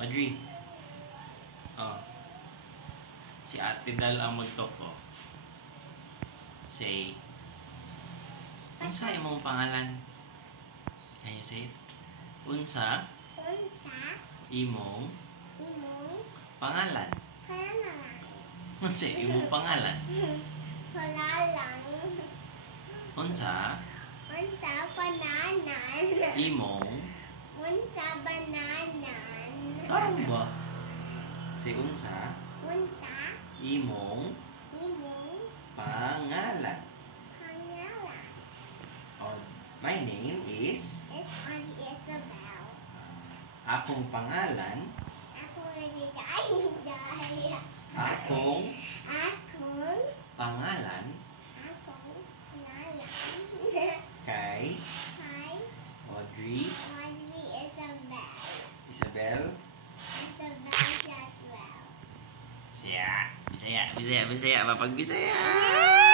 Audrey. Oh. Si Ate Dal ang magtoko. Say. Unsa imong pangalan? Can you say it? Unsa imong pangalan? Unsa imong pangalan? Unsa imong tama ba? Say unsa imong pangalan? Oh, my name is akong pangalan. Akong pangalan kay Audrey Isabel. Bisaya, Bisaya, Bisaya, Bisaya, Bisaya, Bisaya.